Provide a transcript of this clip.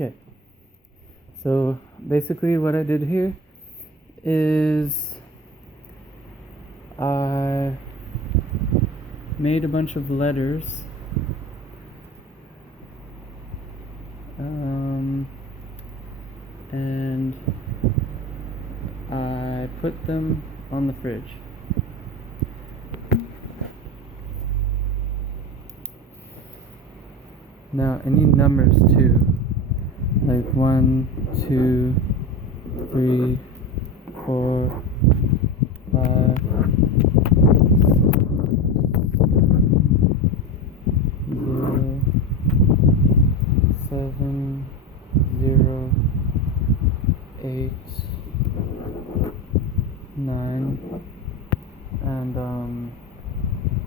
Okay, so basically what I did here is I made a bunch of letters, and I put them on the fridge. Now I need numbers too, like 1, 2, 3, 4, 5, 0, 7, 0, 8, 9, and